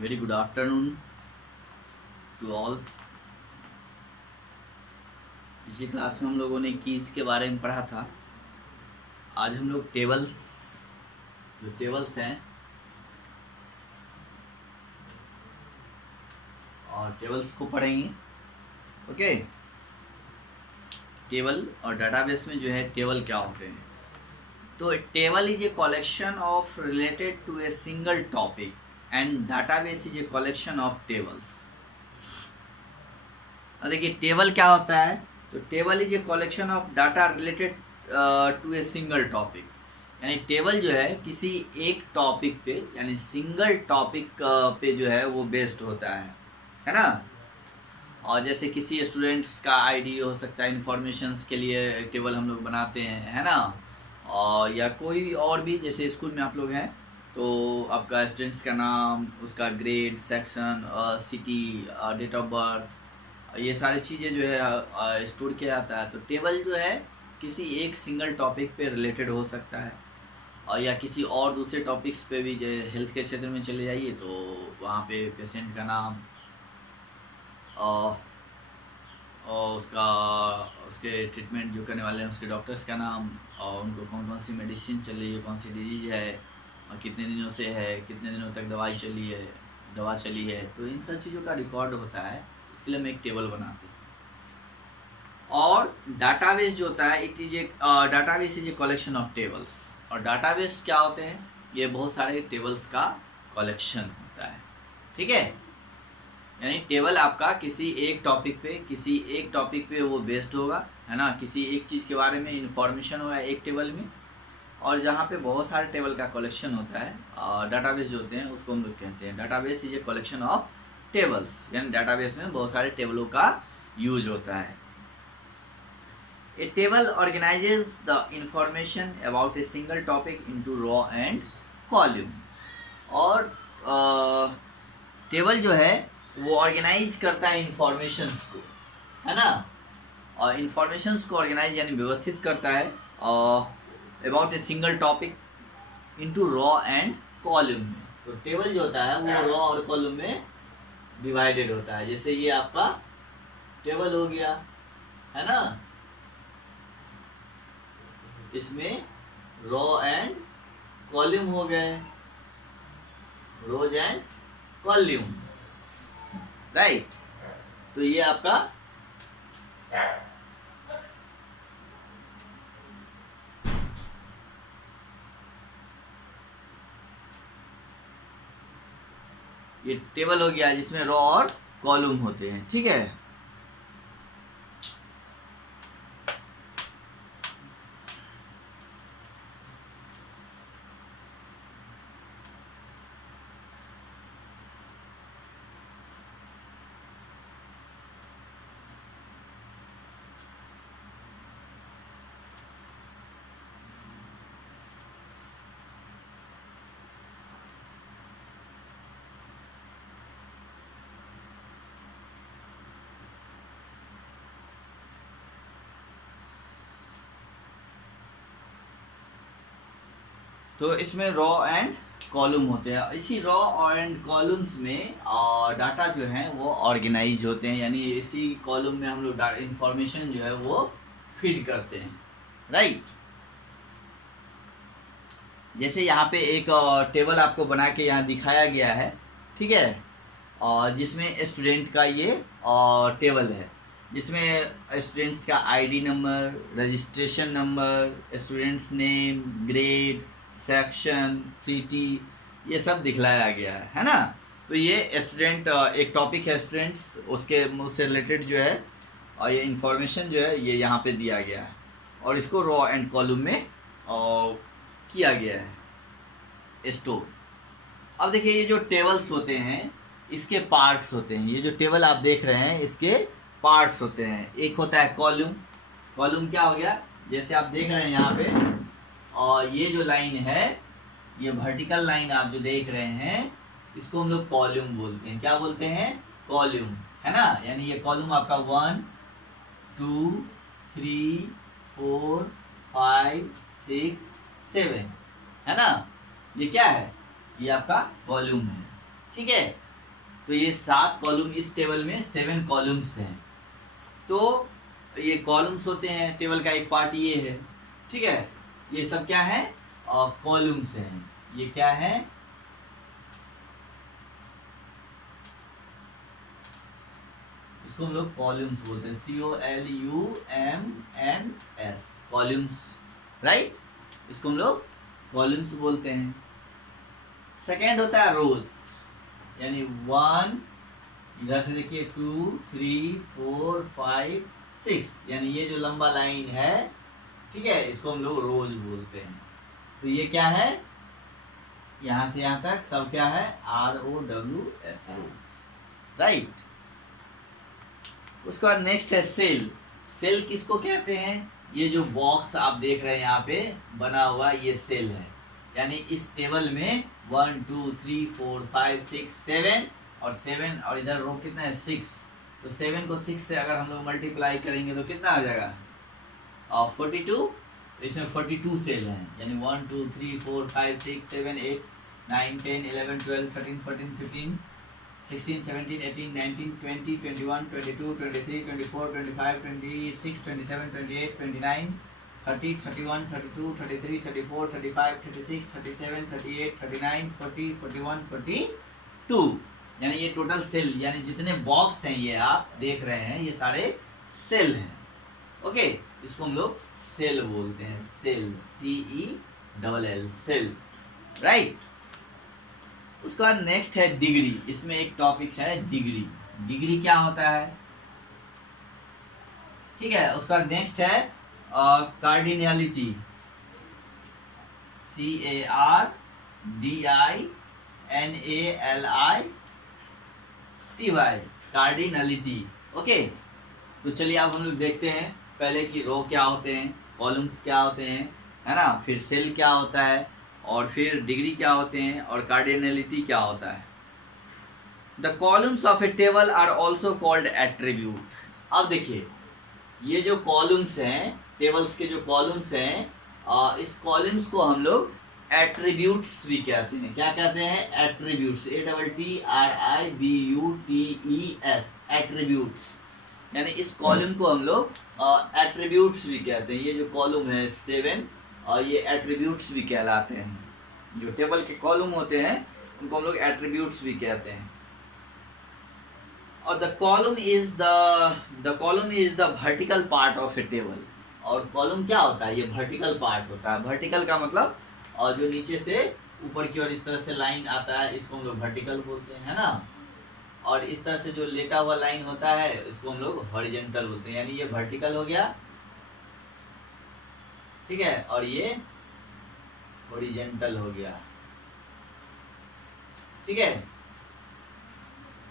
Very good afternoon to all. पिछली class में हम लोगों ने कीज के बारे में पढ़ा था। आज हम लोग टेबल्स हैं और टेबल्स को पढ़ेंगे। ओके, टेबल और डाटाबेस में जो है टेबल क्या होते हैं। तो table is a collection of related to a single topic and database is a collection of tables. और देखिए टेबल क्या होता है। तो table is a collection of data related to a single topic, यानी टेबल जो है किसी एक टॉपिक पे यानी सिंगल टॉपिक पे जो है वो बेस्ड होता है ना। और जैसे किसी स्टूडेंट्स का आईडी हो सकता है, इंफॉर्मेशंस के लिए टेबल हम लोग बनाते हैं, है ना। और या कोई और भी, जैसे स्कूल में आप लोग हैं तो आपका स्टूडेंट्स का नाम, उसका grade, section, city, date of birth, ये सारी चीज़ें जो है स्टोर किया जाता है। तो टेबल जो है किसी एक सिंगल टॉपिक पे रिलेटेड हो सकता है, और या किसी और दूसरे टॉपिक्स पे भी। जो हेल्थ के क्षेत्र में चले जाइए तो वहाँ पे पेशेंट का नाम और उसके ट्रीटमेंट जो करने वाले हैं उसके डॉक्टर्स का नाम, और उनको कौन कौन सी मेडिसिन चल रही है, कौन सी डिजीज़ है, और कितने दिनों से है, कितने दिनों तक दवा चली है। तो इन सब चीज़ों का रिकॉर्ड होता है। इसके लिए हम एक टेबल बनाते हैं। और डाटाबेस जो होता है, database is a collection of tables. और डाटाबेस क्या होते हैं, ये बहुत सारे टेबल्स का कलेक्शन होता है। ठीक है, यानी टेबल आपका किसी एक टॉपिक पे वो बेस्ड होगा, है ना। किसी एक चीज़ के बारे में इंफॉर्मेशन होगा एक टेबल में, और जहाँ पे बहुत सारे टेबल का कलेक्शन होता है, और डाटाबेस जो होते हैं उसको हम लोग कहते हैं database is a collection of tables. यानी डाटाबेस में बहुत सारे टेबलों का यूज होता है। A table organizes the information about a single topic into row and column. और टेबल जो है वो ऑर्गेनाइज करता है इंफॉर्मेशंस को, है ना। और इंफॉर्मेशंस को ऑर्गेनाइज यानी व्यवस्थित करता है about a single topic into row and column में। तो टेबल जो होता है वो रॉ और कॉलम में डिवाइडेड होता है। जैसे ये आपका टेबल हो गया, है ना, इसमें रो एंड कॉलम हो गए, रोज एंड कॉलम, राइट। तो ये आपका ये टेबल हो गया जिसमें रो और कॉलम होते हैं। ठीक है, तो इसमें रॉ एंड कॉलम होते हैं। इसी रॉ एंड कॉलम्स में डाटा जो है वो ऑर्गेनाइज होते हैं, यानी इसी कॉलम में हम लोग इंफॉर्मेशन जो है वो फीड करते हैं, राइट। जैसे यहाँ पे एक टेबल आपको बना के यहाँ दिखाया गया है, ठीक है, और जिसमें स्टूडेंट का ये टेबल है, जिसमें स्टूडेंट्स का ID number, registration number, students name, grade, section, city, ये सब दिखलाया गया है ना। तो ये स्टूडेंट एक टॉपिक है स्टूडेंट्स, उससे रिलेटेड जो है, और ये इंफॉर्मेशन जो है ये यहाँ पे दिया गया है, और इसको रॉ एंड कॉलम में किया गया है स्टोर। अब देखिए ये जो टेबल्स होते हैं इसके पार्ट्स होते हैं। ये जो टेबल आप देख रहे हैं इसके पार्ट्स होते हैं। एक होता है कॉलम। कॉलम क्या हो गया, जैसे आप देख रहे हैं यहाँ पे, और ये जो लाइन है, ये वर्टिकल लाइन आप जो देख रहे हैं, इसको हम लोग कॉलम बोलते हैं। क्या बोलते हैं, कॉलम, है ना। यानी ये कॉलम आपका 1 2 3 4 5 6 7, है ना। ये क्या है, ये आपका वॉल्यूम है। ठीक है, तो ये 7 कॉलम, इस टेबल में 7 कॉलम्स हैं। तो ये कॉलम्स होते हैं, टेबल का एक पार्ट ये है, ठीक है। ये सब क्या है, कॉलम्स हैं। ये क्या है, इसको हम लोग कॉलम्स बोलते हैं, COLUMNS, कॉलम्स, राइट। इसको हम लोग कॉलम्स बोलते हैं। सेकेंड होता है रोज, यानी 1, इधर से देखिए 2 3 4 5 6, यानी ये जो लंबा लाइन है, ठीक है, इसको हम लोग रोज बोलते हैं। तो ये क्या है, यहां से यहां तक सब क्या है, ROWS, रोज, राइट। उसके बाद नेक्स्ट है सेल। सेल किसको कहते हैं, ये जो बॉक्स आप देख रहे हैं यहाँ पे बना हुआ, ये सेल है। यानी इस टेबल में 1 2 3 4 5 6 7 और 7 और इधर रो कितना है, 6। तो 7 को 6 से अगर हम लोग मल्टीप्लाई करेंगे तो कितना आ जाएगा, 42। इसमें 42 सेल हैं, यानी 1 2 3 4 5 6 7 8 9 10 11 12 13 14 15 16 17 18 19 20 21 22 23 24 25 26 27 28 29 30 31 32 33 34 35 36 37 38 39 40 41 42, यानी ये टोटल सेल, यानी जितने बॉक्स हैं ये आप देख रहे हैं, ये सारे सेल हैं। ओके, इसको हम लोग सेल बोलते हैं, सेल, CELL, सेल, राइट। उसके बाद नेक्स्ट है डिग्री। इसमें एक टॉपिक है डिग्री। डिग्री क्या होता है, ठीक है। उसका नेक्स्ट है कार्डिनलिटी, CARDINALITY, कार्डिनलिटी। ओके, तो चलिए अब हम लोग देखते हैं पहले कि रो क्या होते हैं, कॉलम्स क्या होते हैं, है ना, फिर सेल क्या होता है, और फिर डिग्री क्या होते हैं, और कार्डिनलिटी क्या होता है। The columns of a table are also called attribute. अब देखिए, ये जो कॉलम्स हैं, टेबल्स के जो कॉलम्स हैं, इस कॉलम्स को हम लोग एट्रीब्यूट्स भी कहते हैं। क्या कहते हैं, एट्रीब्यूट्स, ATTRIBUTES, एट्रीब्यूट्स। यानी इस कॉलम को हम लोग एट्रीब्यूट्स भी कहते हैं। ये जो कॉलम है 7, और ये एट्रीब्यूट्स भी कहलाते हैं। जो टेबल के कॉलम होते हैं उनको हम लोग एट्रीब्यूट्स भी कहते हैं। और the column is the vertical part of a table. और कॉलम क्या होता है, ये वर्टिकल पार्ट होता है। वर्टिकल का मतलब, और जो नीचे से ऊपर की ओर इस तरह से लाइन आता है, इसको हम लोग वर्टिकल बोलते हैं, है ना। और इस तरह से जो लेटा हुआ लाइन होता है, इसको हम लोग हॉरिजॉन्टल बोलते हैं। यानी ये वर्टिकल हो गया, ठीक है, और ये हॉरिजॉन्टल हो गया, ठीक है।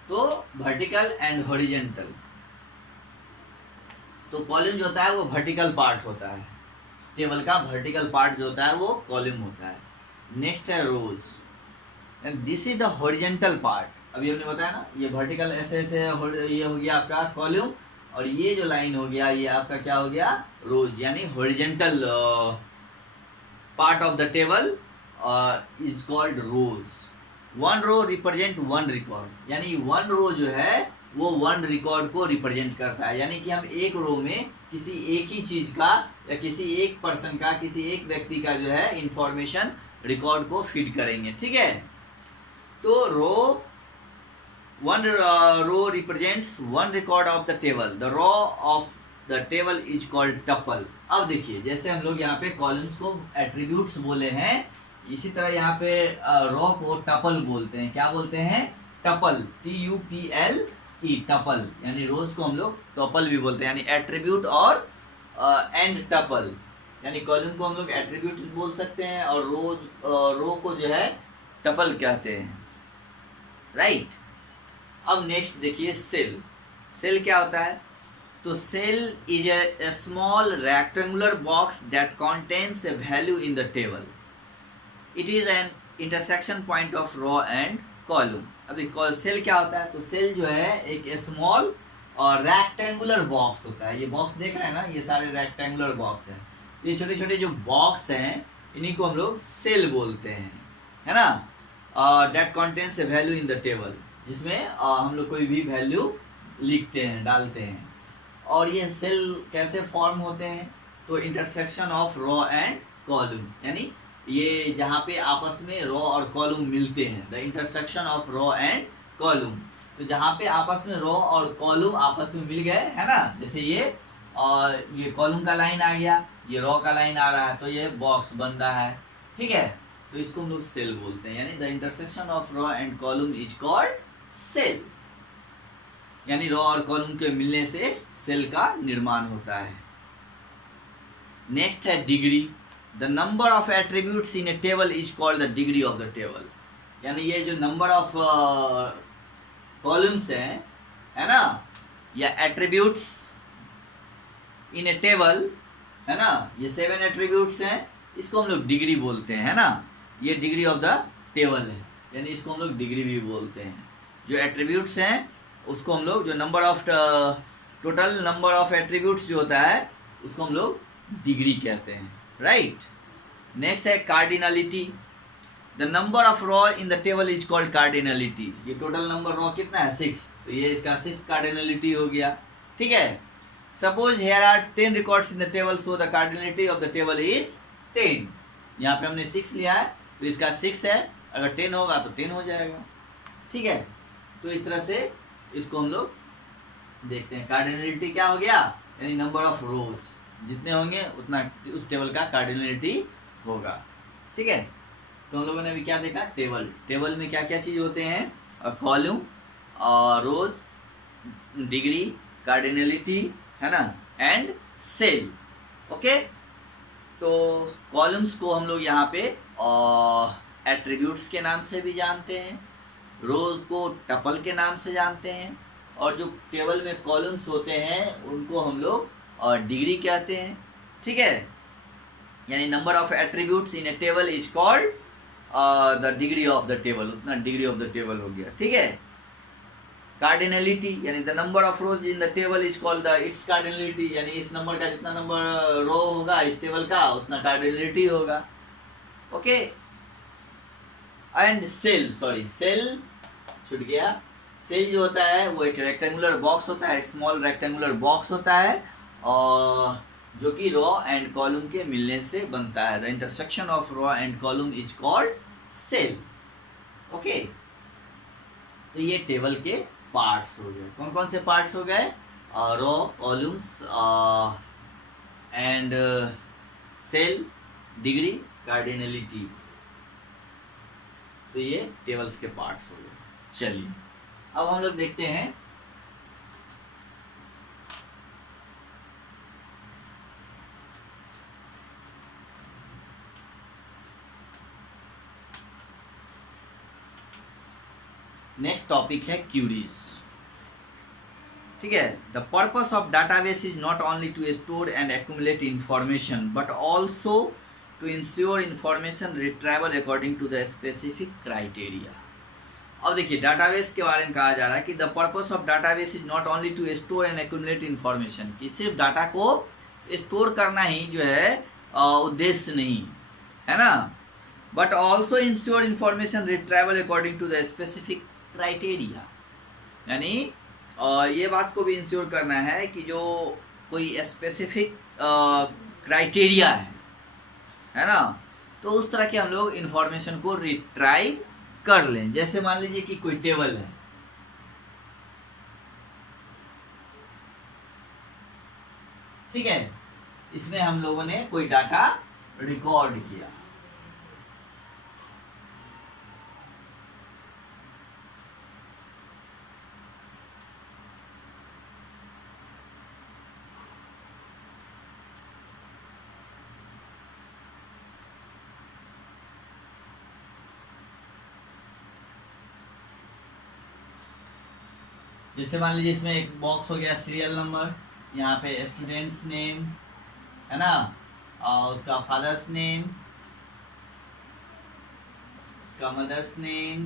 तो वर्टिकल एंड हॉरिजॉन्टल। तो कॉलम जो होता है वो वर्टिकल पार्ट होता है, टेबल का वर्टिकल पार्ट जो होता है वो कॉलम होता है। नेक्स्ट है rows, and this is the horizontal part. अभी हमने बताया ना, ये वर्टिकल ऐसे ऐसे, ये हो गया आपका कॉलम, और ये जो लाइन हो गया, ये आपका क्या हो गया, रोज, यानी horizontal part of the table is called rows. 1 row represent 1 record, यानी 1 रो जो है वो 1 रिकॉर्ड को रिप्रेजेंट करता है। यानी कि हम एक रो में किसी एक ही चीज का, या किसी एक पर्सन का, किसी एक व्यक्ति का जो है इंफॉर्मेशन रिकॉर्ड को फीड करेंगे, ठीक है। तो row 1 row represents 1 record of the table. The row of the table is called tuple. अब देखिए, जैसे हम लोग यहाँ पे कॉलम्स को एट्रीब्यूट्स बोले हैं, इसी तरह यहाँ पे रो को टपल बोलते हैं। क्या बोलते हैं, टपल, TUPLE, टपल। यानी रोज को हम लोग टपल भी बोलते हैं, यानी एट्रीब्यूट और एंड टपल। यानी कॉलम को हम लोग एट्रीब्यूट बोल सकते हैं, और रो को जो है टपल कहते हैं, राइट। अब नेक्स्ट देखिए सेल। सेल क्या होता है, तो cell is a small rectangular box that contains a value in the table. It is an intersection point of row and column. अब देखिए सेल क्या होता है, तो सेल जो है एक स्मॉल और रेक्टेंगुलर बॉक्स होता है। ये बॉक्स देख रहे हैं ना, ये सारे रेक्टेंगुलर बॉक्स हैं। तो ये छोटे छोटे जो बॉक्स हैं, इन्हीं को हम लोग सेल बोलते हैं, है ना। Date contains a value in the table. जिसमें हम लोग कोई भी वैल्यू लिखते हैं, डालते हैं। और ये सेल कैसे फॉर्म होते हैं? तो intersection of row and column, यानी ये जहाँ पे आपस में रो और कॉलम मिलते हैं, the intersection of row and column. तो जहाँ पे आपस में रो और कॉलम आपस में मिल गए, है ना, जैसे ये और ये कॉलम का लाइन आ गया, ये रो का लाइन आ रहा है, तो ये बॉक्स बन रहा है, ठीक है। तो इसको हम लोग सेल बोलते हैं, यानी the intersection of row and column is called cell, यानी रो और कॉलम के मिलने से सेल का निर्माण होता है। नेक्स्ट है degree. The number of attributes in A table is called the degree of the table, यानी ये जो नंबर ऑफ कॉलम्स हैं, है ना, या एट्रीब्यूट्स इन ए टेबल, है ना, ये 7 एट्रीब्यूट्स हैं, इसको हम लोग डिग्री बोलते हैं, है ना, ये डिग्री ऑफ द टेबल है, यानी इसको हम लोग डिग्री भी बोलते हैं। जो एट्रीब्यूट्स हैं उसको हम लोग, जो number of total number of attributes जो होता है उसको हम लोग डिग्री कहते हैं, राइट। नेक्स्ट है cardinality. The number of row in the table is called cardinality. ये टोटल नंबर रो कितना है? 6, तो ये इसका 6 कार्डिनलिटी हो गया, ठीक है। Suppose here are 10 records in the table, so the cardinality of the table is 10। यहाँ पे हमने 6 लिया है, तो इसका 6 है, अगर 10 होगा तो 10 हो जाएगा, ठीक है। तो इस तरह से इसको हम लोग देखते हैं। कार्डिनलिटी क्या हो गया? यानी नंबर ऑफ रोज, जितने होंगे उतना उस टेबल का कार्डिनलिटी होगा, ठीक है। तो हम लोगों ने अभी क्या देखा? टेबल। टेबल में क्या क्या चीज़ होते हैं? कॉलम, रोज, डिग्री, कार्डिनलिटी, है ना, एंड सेल, ओके। तो कॉलम्स को हम लोग यहाँ पे एट्रीब्यूट्स के नाम से भी जानते हैं, रोज को टपल के नाम से जानते हैं, और जो टेबल में कॉलम्स होते हैं उनको हम लोग डिग्री कहते हैं, ठीक है। यानी number of attributes in A table is called the degree of the table, उतना डिग्री ऑफ द टेबल हो गया, ठीक है। कार्डिनलिटी, यानी the number of rose in the table is called the it's cardinality, यानी इस नंबर का जितना नंबर रो होगा इस टेबल का उतना कार्डिनलिटी होगा, okay. And cell, sorry cell छूट गया। सेल जो होता है वो एक रेक्टेंगुलर बॉक्स होता है, एक स्मॉल रेक्टेंगुलर बॉक्स होता है, और जो कि रो एंड कॉलम के मिलने से बनता है। The intersection of row and column is called cell, okay. तो ये टेबल के पार्ट्स हो गए। कौन कौन से पार्ट्स हो गए? Row, columns and cell, degree, cardinality. तो ये टेबल्स के पार्ट्स हो गए। चलिए अब हम लोग देखते हैं नेक्स्ट टॉपिक है क्यूरीज, ठीक है। The purpose of database is not only to store and accumulate information but also to ensure information retrieval according to the specific criteria. अब देखिए डाटाबेस के बारे में कहा जा रहा है कि the purpose of database is not only to store and accumulate information, कि सिर्फ डाटा को स्टोर करना ही जो है उद्देश्य नहीं है ना, but also ensure information retrieval according to the specific criteria, यानी ये बात को भी इंश्योर करना है कि जो कोई स्पेसिफिक क्राइटेरिया है ना, तो उस तरह के हम लोग इंफॉर्मेशन को रिट्राइव कर लें। जैसे मान लीजिए कि कोई टेबल है, ठीक है, इसमें हम लोगों ने कोई डाटा रिकॉर्ड किया, जैसे मान लीजिए इसमें एक बॉक्स हो गया सीरियल नंबर, यहाँ पे स्टूडेंट्स नेम है ना, और उसका फादर्स नेम, उसका मदर्स नेम,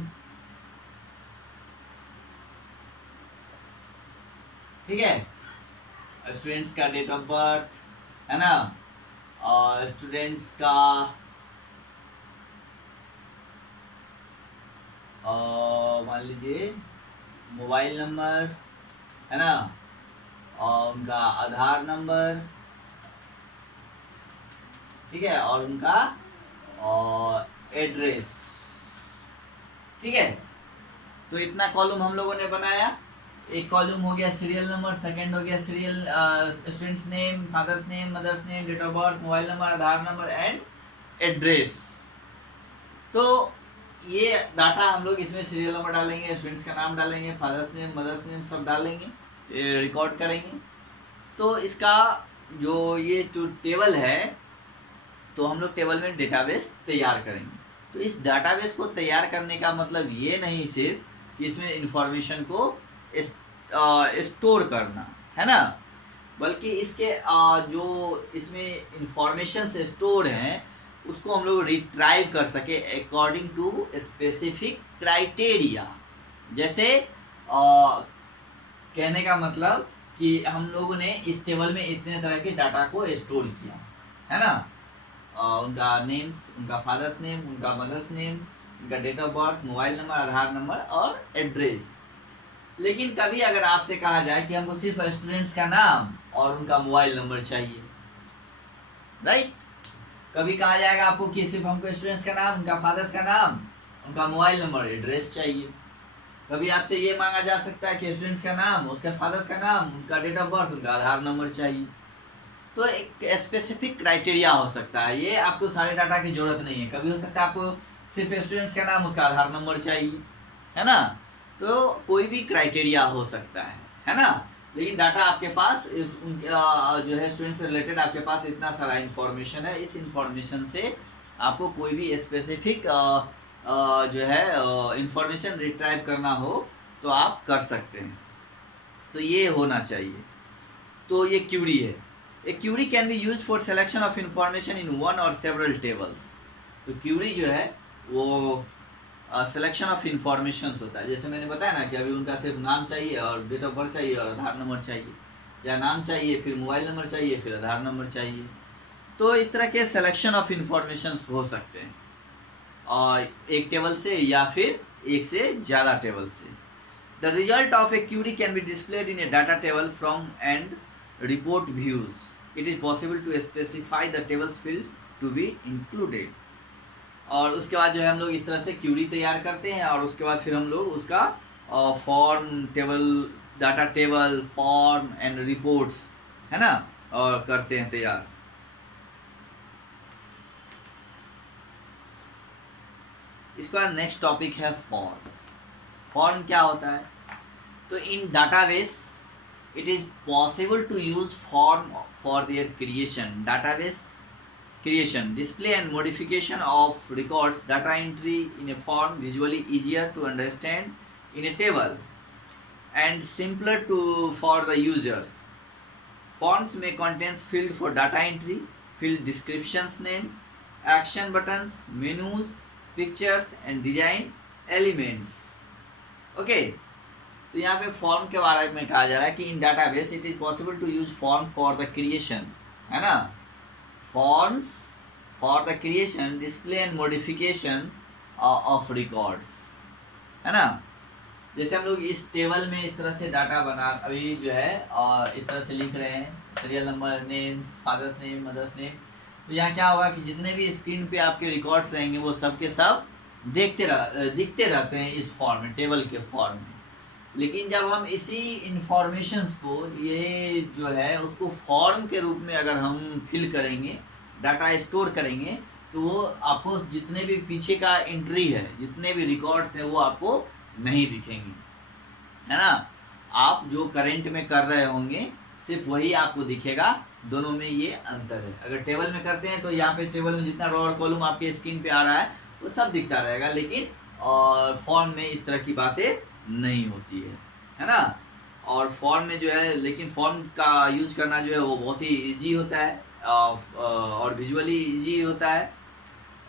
ठीक है, स्टूडेंट्स का डेट ऑफ बर्थ है ना, और स्टूडेंट्स का मान लीजिए मोबाइल नंबर, है ना, और उनका आधार नंबर, ठीक है, और उनका और एड्रेस, ठीक है। तो इतना कॉलम हम लोगों ने बनाया। एक कॉलम हो गया सीरियल नंबर, सेकंड हो गया serial student's name, father's name, mother's name, date of birth, mobile number, Aadhaar number and address. तो ये डाटा हम लोग इसमें सीरियल नंबर डालेंगे, स्टूडेंट्स का नाम डालेंगे, फादर्स नेम, मदर्स नेम सब डालेंगे, रिकॉर्ड करेंगे। तो इसका जो ये जो टेबल है, तो हम लोग टेबल में डेटाबेस तैयार करेंगे। तो इस डाटाबेस को तैयार करने का मतलब ये नहीं सिर्फ कि इसमें इंफॉर्मेशन को स्टोर करना, है ना, बल्कि इसके जो इसमें इंफॉर्मेशन से स्टोर हैं उसको हम लोग रिट्राइव कर सके अकॉर्डिंग टू स्पेसिफिक क्राइटेरिया। जैसे कहने का मतलब कि हम लोगों ने इस टेबल में इतने तरह के डाटा को स्टोर किया, है ना, उनका नेम्स, उनका फादर्स नेम, उनका मदर्स नेम, उनका date of birth, mobile number, Aadhaar number और एड्रेस। लेकिन कभी अगर आपसे कहा जाए कि हमको सिर्फ स्टूडेंट्स का नाम और उनका मोबाइल नंबर चाहिए, राइट, कभी कहा जाएगा आपको कि सिर्फ हमको स्टूडेंट्स का नाम, उनका फादर्स का नाम, उनका मोबाइल नंबर, एड्रेस चाहिए। कभी आपसे ये मांगा जा सकता है कि स्टूडेंट्स का नाम, उसके फादर्स का नाम, उनका डेट ऑफ बर्थ, उनका आधार नंबर चाहिए। तो एक स्पेसिफिक क्राइटेरिया हो सकता है, ये आपको सारे डाटा की जरूरत नहीं है। कभी हो सकता है आपको सिर्फ स्टूडेंट्स का नाम, उसका आधार नंबर चाहिए, है ना, तो कोई भी क्राइटेरिया हो सकता है ना। लेकिन डाटा आपके पास जो है स्टूडेंट से रिलेटेड आपके पास इतना सारा इंफॉर्मेशन है, इस इंफॉर्मेशन से आपको कोई भी स्पेसिफिक जो है इंफॉर्मेशन रिट्राइव करना हो तो आप कर सकते हैं। तो ये होना चाहिए। तो ये क्यूरी है। A query can be use for selection of information in one or several tables. तो क्यूरी जो है वो सिलेक्शन ऑफ इंफॉर्मेशन होता है। जैसे मैंने बताया ना कि अभी उनका सिर्फ नाम चाहिए और डेट ऑफ बर्थ चाहिए और आधार नंबर चाहिए, या नाम चाहिए फिर मोबाइल नंबर चाहिए फिर आधार नंबर चाहिए। तो इस तरह के सिलेक्शन ऑफ इंफॉर्मेशन हो सकते हैं और एक टेबल से या फिर एक से ज़्यादा टेबल से। The result of a query can be displayed in a data table from and report views. It is possible to specify the tables field to be included. और उसके बाद जो है हम लोग इस तरह से क्यूरी तैयार करते हैं और उसके बाद फिर हम लोग उसका form table, data table, form and reports, है ना, और करते हैं तैयार। इसका नेक्स्ट टॉपिक है फॉर्म। फॉर्म क्या होता है? तो in database it is possible to use form for their creation. Database creation, display and modification of records, data entry in a form visually easier to understand in a table and simpler to for the users. Forms may contain field for data entry, field descriptions, name, action buttons, menus, pictures and design elements. Okay, तो यहाँ पे form के बारे में कहा जा रहा है कि in database it is possible to use form for the creation, है ना, forms for the creation, display and modification of records, है ना। जैसे हम लोग इस टेबल में इस तरह से डाटा बना अभी जो है और इस तरह से लिख रहे हैं, serial number, name, father's name, mother's name. तो यहाँ क्या होगा कि जितने भी स्क्रीन पे आपके रिकॉर्ड्स रहेंगे वो सब के सब दिखते रहते हैं इस फॉर्म में, टेबल के फॉर्म में। लेकिन जब हम इसी इंफॉर्मेशंस को, ये जो है उसको फॉर्म के रूप में अगर हम फिल करेंगे, डाटा स्टोर करेंगे, तो वो आपको जितने भी पीछे का एंट्री है, जितने भी रिकॉर्ड्स हैं वो आपको नहीं दिखेंगे, है ना। आप जो करंट में कर रहे होंगे सिर्फ वही आपको दिखेगा, दोनों में ये अंतर है। अगर टेबल में करते हैं तो यहाँ पे टेबल में जितना रो और कॉलम आपके स्क्रीन पे आ रहा है वो सब दिखता रहेगा, लेकिन फॉर्म में इस तरह की बातें नहीं होती है ना। और फॉर्म में जो है, लेकिन फॉर्म का यूज करना जो है वो बहुत ही इजी होता है और विजुअली इजी होता है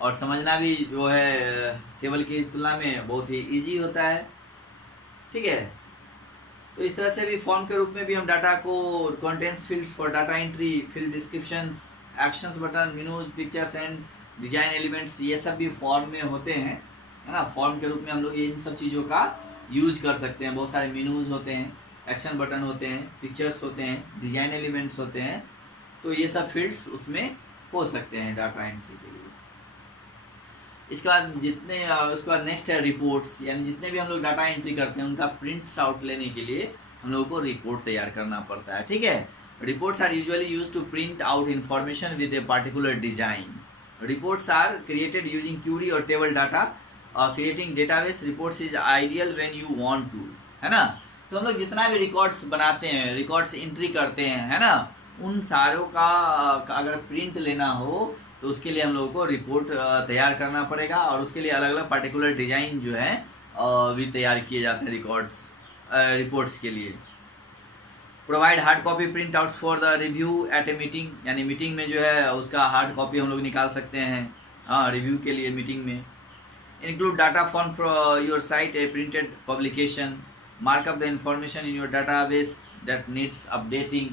और समझना भी जो है टेबल की तुलना में बहुत ही इजी होता है, ठीक है। तो इस तरह से भी फॉर्म के रूप में भी हम डाटा को contents fields for data entry, field descriptions, actions button, menus, pictures and design elements, ये सब भी फॉर्म में होते हैं, है ना। फॉर्म के रूप में हम लोग इन सब चीज़ों का यूज कर सकते हैं। बहुत सारे मेनूज होते हैं, एक्शन बटन होते हैं, पिक्चर्स होते हैं, डिजाइन एलिमेंट्स होते हैं, तो ये सब फील्ड्स उसमें हो सकते हैं डाटा एंट्री के लिए। इसके बाद उसके बाद नेक्स्ट है रिपोर्ट्स, यानी जितने भी हम लोग डाटा एंट्री करते हैं उनका प्रिंट्स आउट लेने के लिए हम लोगों को रिपोर्ट तैयार करना पड़ता है, ठीक है। Reports are usually use to print out information with a particular design. Reports are created using query और table data. Creating database reports is ideal when you want to, है ना। तो हम लोग जितना भी रिकॉर्ड्स बनाते हैं, रिकॉर्ड्स एंट्री करते हैं, है ना, उन सारों का अगर प्रिंट लेना हो तो उसके लिए हम लोगों को रिपोर्ट तैयार करना पड़ेगा, और उसके लिए अलग अलग पर्टिकुलर डिजाइन जो है भी तैयार किए जाते हैं रिपोर्ट्स के लिए। Provide hard copy print out for the review at a meeting, यानी मीटिंग में जो है उसका हार्ड कॉपी हम लोग निकाल सकते हैं, हाँ, रिव्यू के लिए मीटिंग में। Include data form for your site A printed publication. Markup the information in your database that needs updating.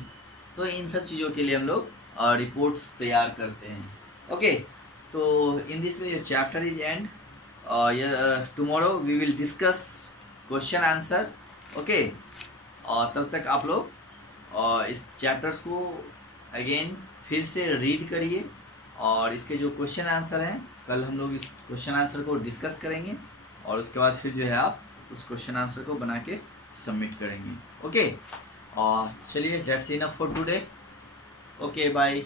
तो इन सब चीज़ों के लिए हम लोग रिपोर्ट्स तैयार करते हैं। ओके, तो in this way your chapter is end. Tomorrow we will discuss question answer, okay. और तब तक आप लोग इस चैप्टर्स को अगेन फिर से रीड करिए, और इसके जो क्वेश्चन आंसर हैं कल हम लोग इस क्वेश्चन आंसर को डिस्कस करेंगे, और उसके बाद फिर जो है आप उस क्वेश्चन आंसर को बना के सबमिट करेंगे, ओके। और चलिए, that's enough for today, okay, bye.